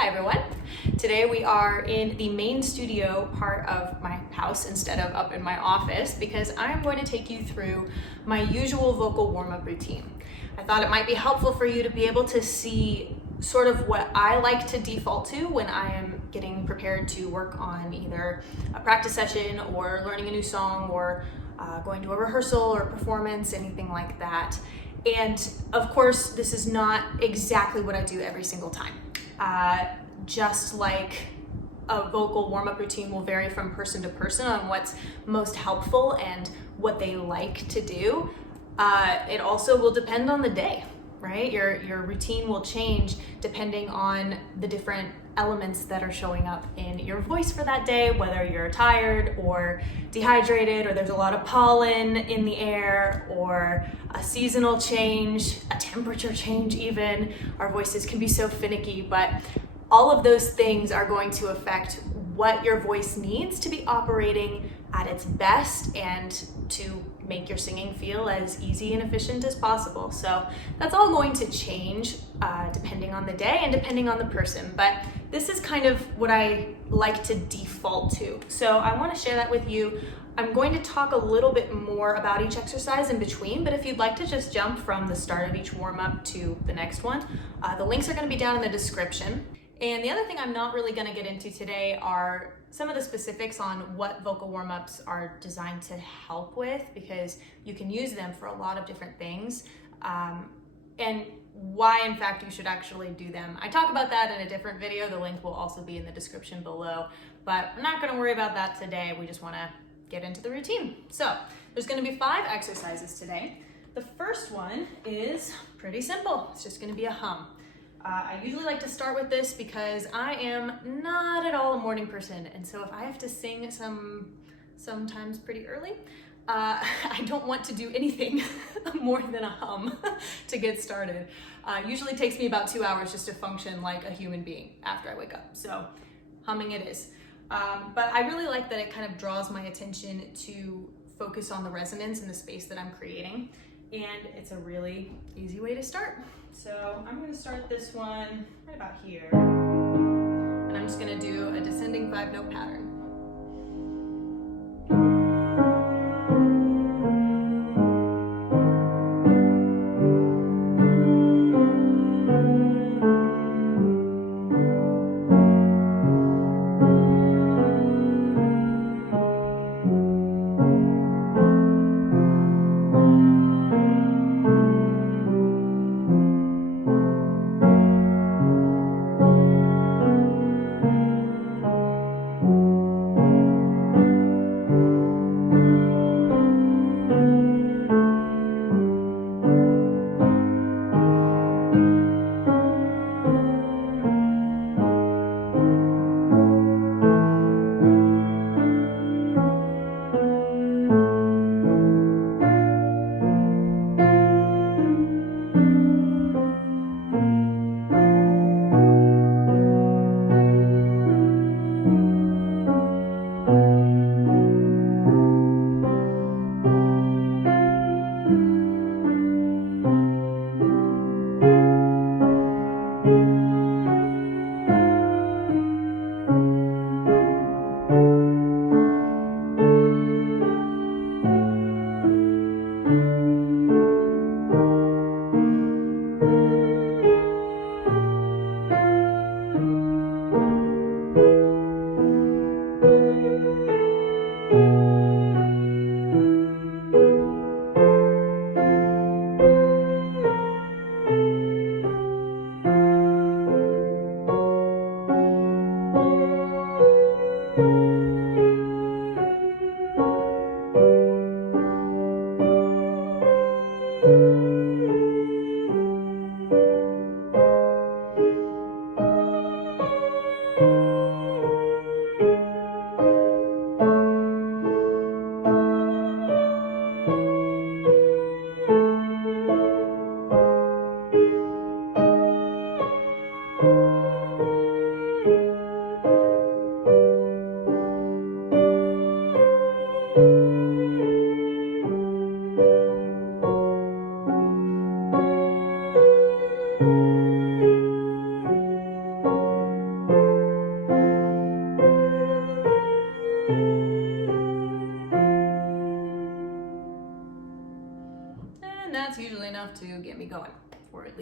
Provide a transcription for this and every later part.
Hi everyone. Today we are in the main studio part of my house instead of up in my office because I'm going to take you through my usual vocal warm-up routine. I thought it might be helpful for you to be able to see sort of what I like to default to when I am getting prepared to work on either a practice session or learning a new song or going to a rehearsal or performance, anything like that. And of course, this is not exactly what I do every single time. Just like a vocal warm-up routine will vary from person to person on what's most helpful and what they like to do, it also will depend on the day, right? Your routine will change depending on the different elements that are showing up in your voice for that day, whether you're tired or dehydrated, or there's a lot of pollen in the air, or a seasonal change, a temperature change even. Our voices can be so finicky, but all of those things are going to affect what your voice needs to be operating at its best and to make your singing feel as easy and efficient as possible. So that's all going to change depending on the day and depending on the person, but this is kind of what I like to default to. So I want to share that with you. I'm going to talk a little bit more about each exercise in between, but if you'd like to just jump from the start of each warm-up to the next one, the links are going to be down in the description. And the other thing I'm not really going to get into today are some of the specifics on what vocal warm-ups are designed to help with, because you can use them for a lot of different things, and why in fact you should actually do them. I talk about that in a different video. The link will also be in the description below, but I'm not going to worry about that today. We just want to get into the routine. So there's going to be 5 exercises today. The first one is pretty simple. It's just going to be a hum. I usually like to start with this because I am not at all a morning person, and so if I have to sing sometimes pretty early, I don't want to do anything more than a hum to get started. Usually takes me about 2 hours just to function like a human being after I wake up, so humming it is. But I really like that it kind of draws my attention to focus on the resonance and the space that I'm creating, and it's a really easy way to start. So I'm going to start this one right about here, and I'm just going to do a descending 5-note pattern.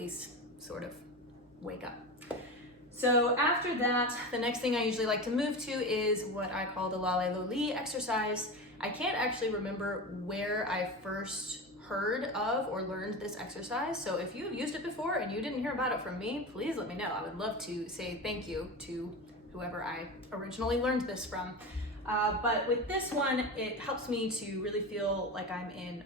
least sort of wake up. So after that, the next thing I usually like to move to is what I call the lale lo li exercise. I can't actually remember where I first heard of or learned this exercise. So if you've used it before and you didn't hear about it from me, please let me know. I would love to say thank you to whoever I originally learned this from. But with this one, it helps me to really feel like I'm in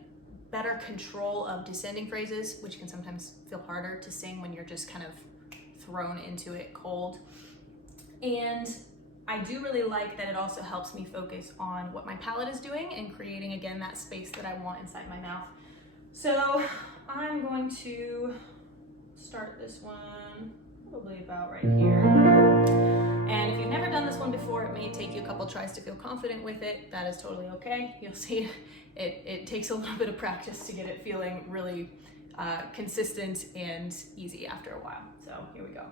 better control of descending phrases, which can sometimes feel harder to sing when you're just kind of thrown into it cold. And I do really like that it also helps me focus on what my palate is doing and creating, again, that space that I want inside my mouth. So I'm going to start this one probably about right here. And if you've never done this one before, it may take you a couple tries to feel confident with it. That is totally okay. You'll see it takes a little bit of practice to get it feeling really consistent and easy after a while. So here we go.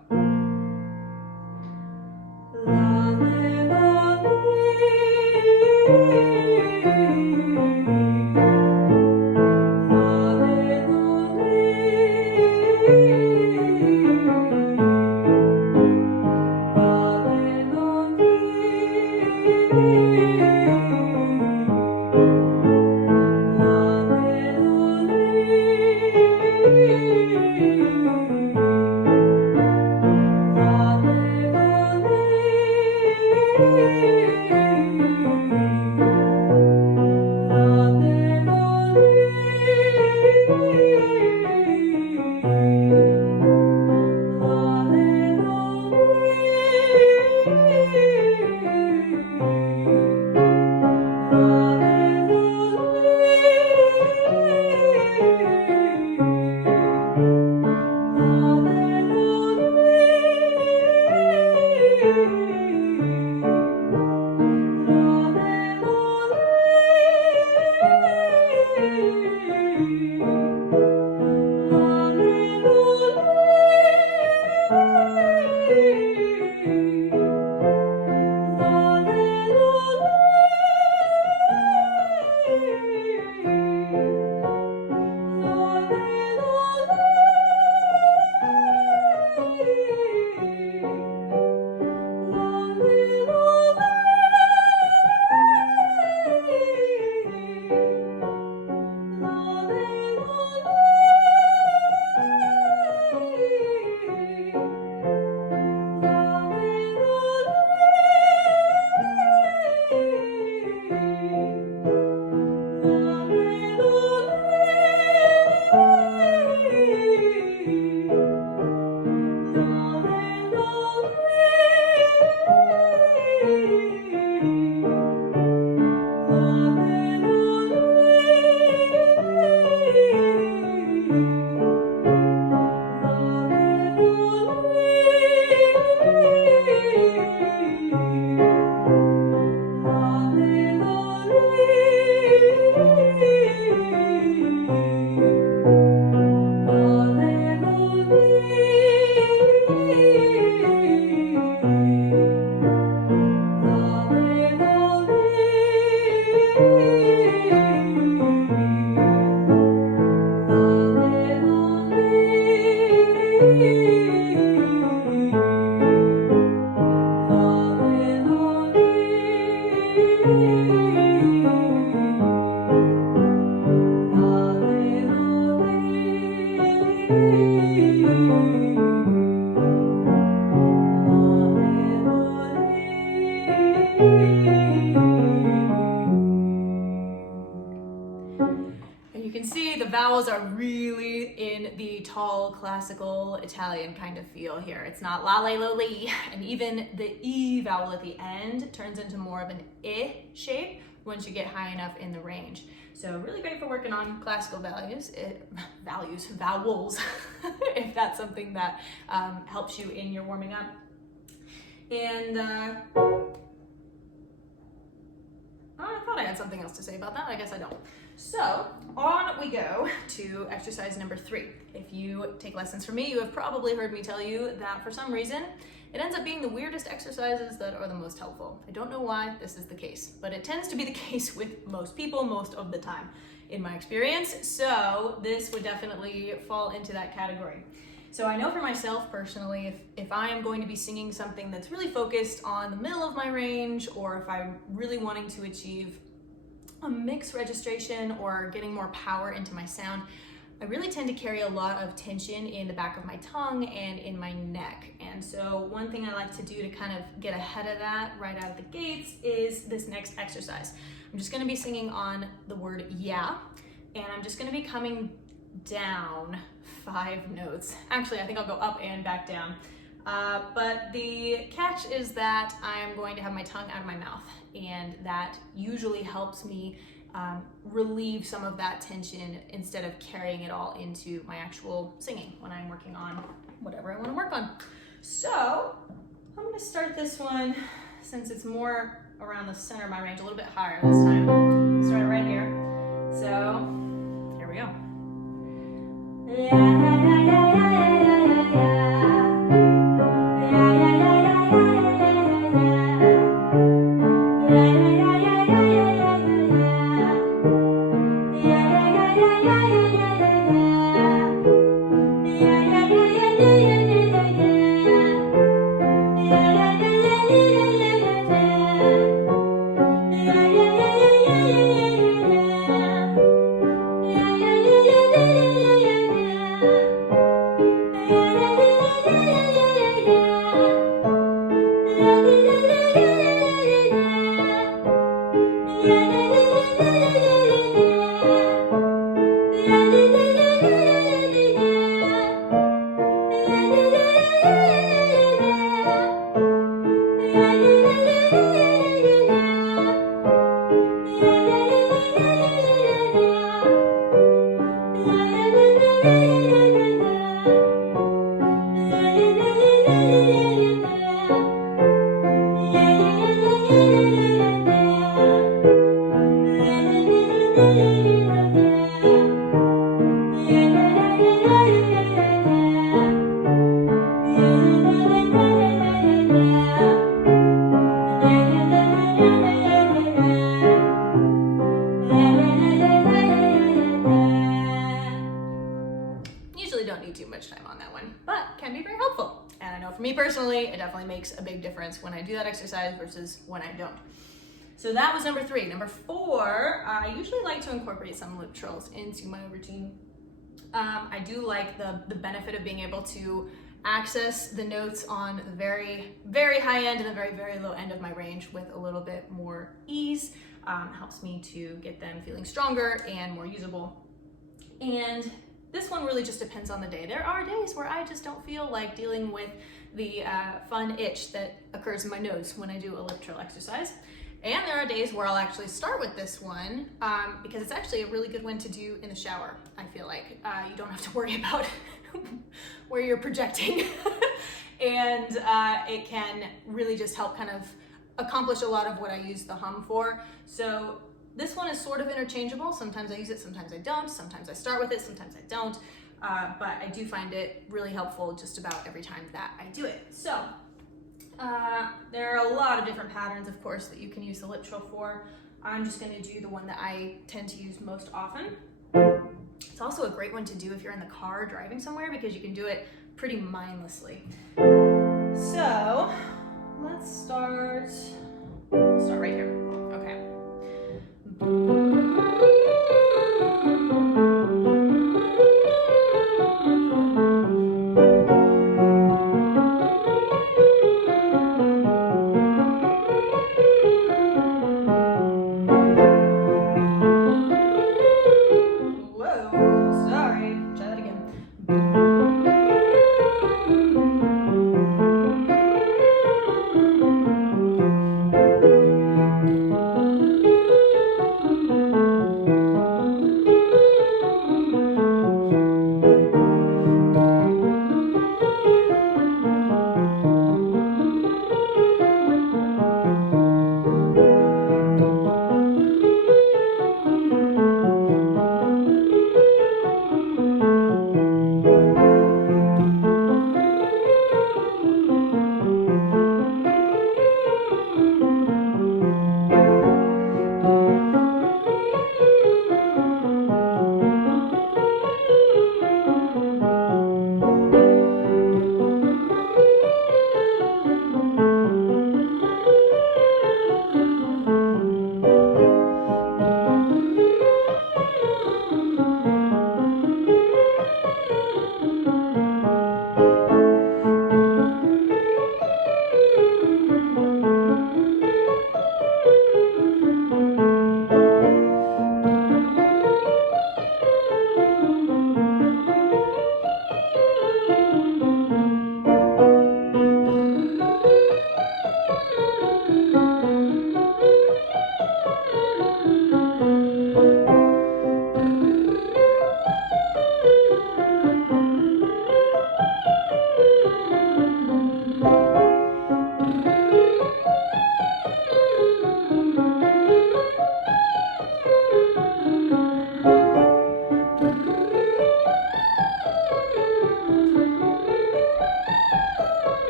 Vowels are really in the tall classical Italian kind of feel here. It's not la le lo li, and even the E vowel at the end turns into more of an I shape once you get high enough in the range. So really great for working on classical vowels, if that's something that helps you in your warming up. And I thought I had something else to say about that. I guess I don't. So on we go to exercise number 3. If you take lessons from me, you have probably heard me tell you that for some reason, it ends up being the weirdest exercises that are the most helpful. I don't know why this is the case, but it tends to be the case with most people most of the time in my experience. So this would definitely fall into that category. So I know for myself personally, if I am going to be singing something that's really focused on the middle of my range, or if I'm really wanting to achieve a mix registration or getting more power into my sound, I really tend to carry a lot of tension in the back of my tongue and in my neck. And so one thing I like to do to kind of get ahead of that right out of the gates is this next exercise. I'm just gonna be singing on the word yeah, and I'm just gonna be coming down 5 notes. Actually, I think I'll go up and back down. But the catch is that I'm going to have my tongue out of my mouth, and that usually helps me relieve some of that tension instead of carrying it all into my actual singing when I'm working on whatever I want to work on. So I'm going to start this one, since it's more around the center of my range, a little bit higher this time. Start it right here. So here we go. Don't need too much time on that one, but can be very helpful. And I know for me personally, it definitely makes a big difference when I do that exercise versus when I don't. So that was number 3. Number 4, I usually like to incorporate some lip trills into my routine. I do like the benefit of being able to access the notes on the very, very high end and the very, very low end of my range with a little bit more ease. Helps me to get them feeling stronger and more usable. And this one really just depends on the day. There are days where I just don't feel like dealing with the fun itch that occurs in my nose when I do a lip trill exercise. And there are days where I'll actually start with this one because it's actually a really good one to do in the shower. I feel like you don't have to worry about where you're projecting. And it can really just help kind of accomplish a lot of what I use the hum for. So this one is sort of interchangeable. Sometimes I use it, sometimes I don't. Sometimes I start with it, sometimes I don't. But I do find it really helpful just about every time that I do it. So there are a lot of different patterns, of course, that you can use the lip trill for. I'm just going to do the one that I tend to use most often. It's also a great one to do if you're in the car driving somewhere because you can do it pretty mindlessly. So let's start right here. Okay.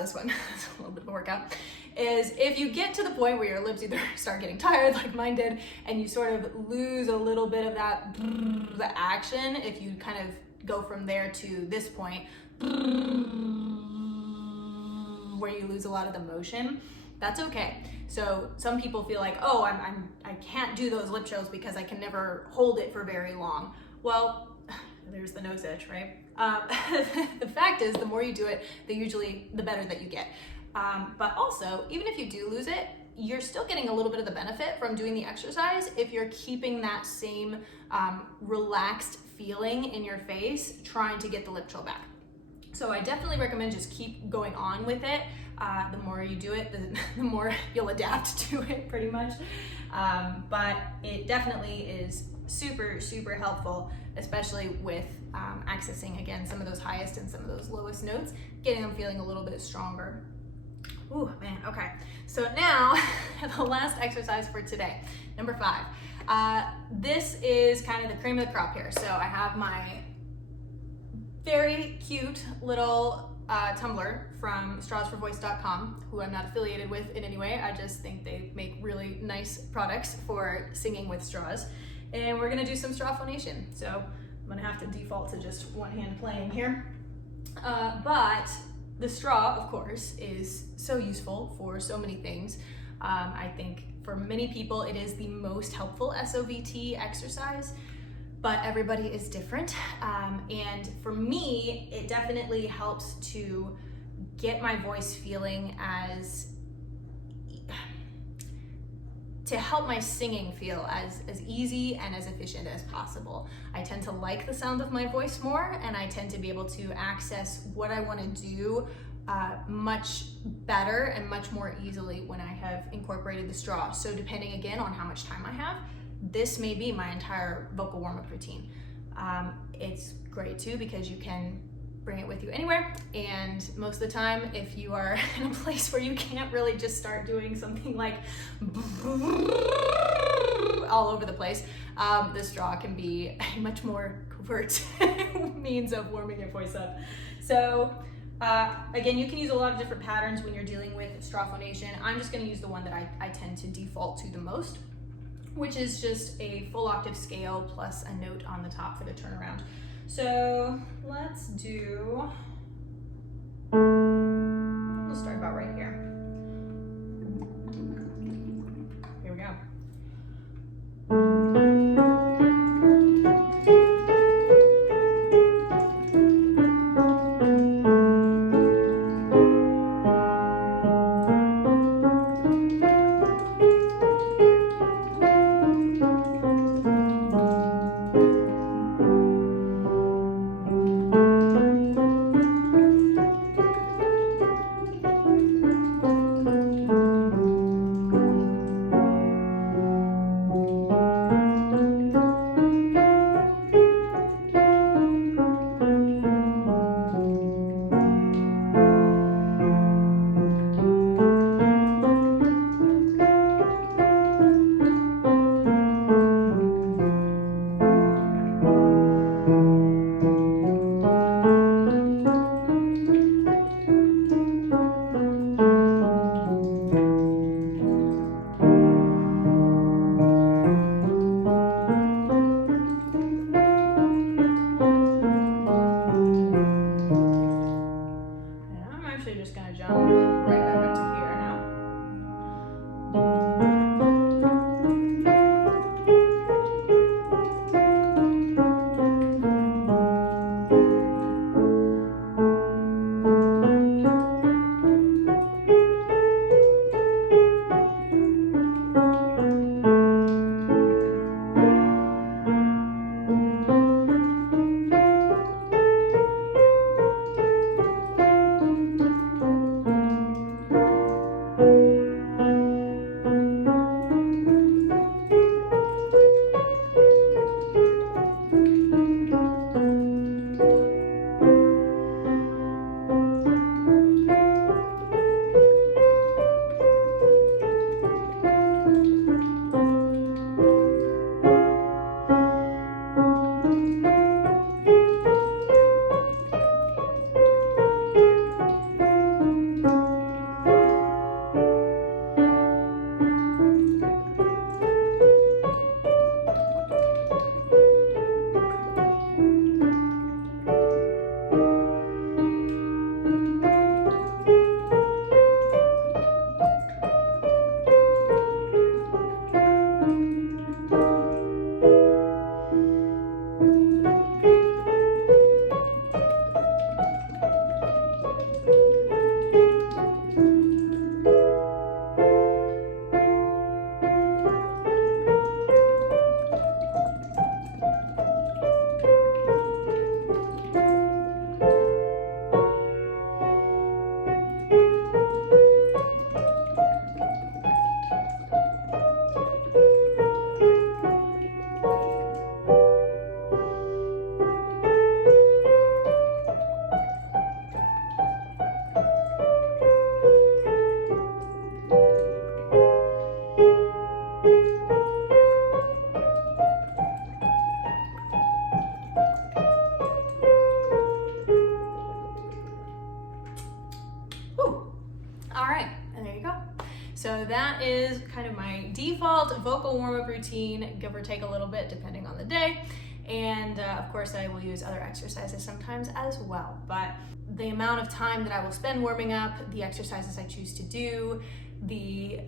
this one, it's a little bit of a workout, is if you get to the point where your lips either start getting tired like mine did, and you sort of lose a little bit of that the action, if you kind of go from there to this point where you lose a lot of the motion, that's okay. So some people feel like, oh, I can't do those lip trills because I can never hold it for very long. Well, there's the nose itch, right? The fact is, the more you do it, the better that you get. But also, even if you do lose it, you're still getting a little bit of the benefit from doing the exercise if you're keeping that same relaxed feeling in your face, trying to get the lip trill back. So I definitely recommend just keep going on with it. The more you do it, the more you'll adapt to it pretty much. But it definitely is super, super helpful, especially with accessing, again, some of those highest and some of those lowest notes, getting them feeling a little bit stronger. Ooh, man, okay. So now, the last exercise for today, number 5. This is kind of the cream of the crop here. So I have my very cute little Tumblr from strawsforvoice.com, who I'm not affiliated with in any way. I just think they make really nice products for singing with straws. And we're gonna do some straw phonation. So I'm gonna have to default to just one hand playing here. But the straw, of course, is so useful for so many things. I think for many people, it is the most helpful SOVT exercise, but everybody is different. And for me, it definitely helps to get my voice feeling to help my singing feel as easy and as efficient as possible. I tend to like the sound of my voice more, and I tend to be able to access what I want to do much better and much more easily when I have incorporated the straw. So depending again on how much time I have, this may be my entire vocal warm-up routine. It's great too because you can bring it with you anywhere, and most of the time if you are in a place where you can't really just start doing something like all over the place, the straw can be a much more covert means of warming your voice up. So again, you can use a lot of different patterns when you're dealing with straw phonation. I'm just going to use the one that I tend to default to the most, which is just a full octave scale plus a note on the top for the turnaround. So let's start about right here. Here we go. is kind of my default vocal warm-up routine, give or take a little bit depending on the day. And of course I will use other exercises sometimes as well. But the amount of time that I will spend warming up, the exercises I choose to do, the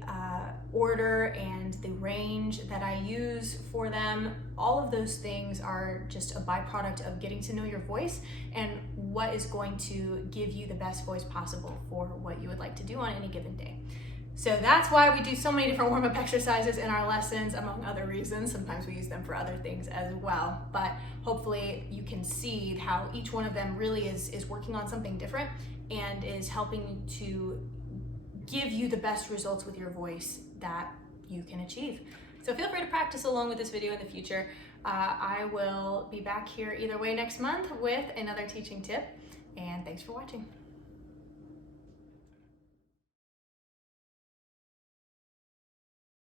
order and the range that I use for them, all of those things are just a byproduct of getting to know your voice and what is going to give you the best voice possible for what you would like to do on any given day. So that's why we do so many different warm-up exercises in our lessons, among other reasons. Sometimes we use them for other things as well, but hopefully you can see how each one of them really is working on something different and is helping to give you the best results with your voice that you can achieve. So feel free to practice along with this video in the future. I will be back here either way next month with another teaching tip, and thanks for watching.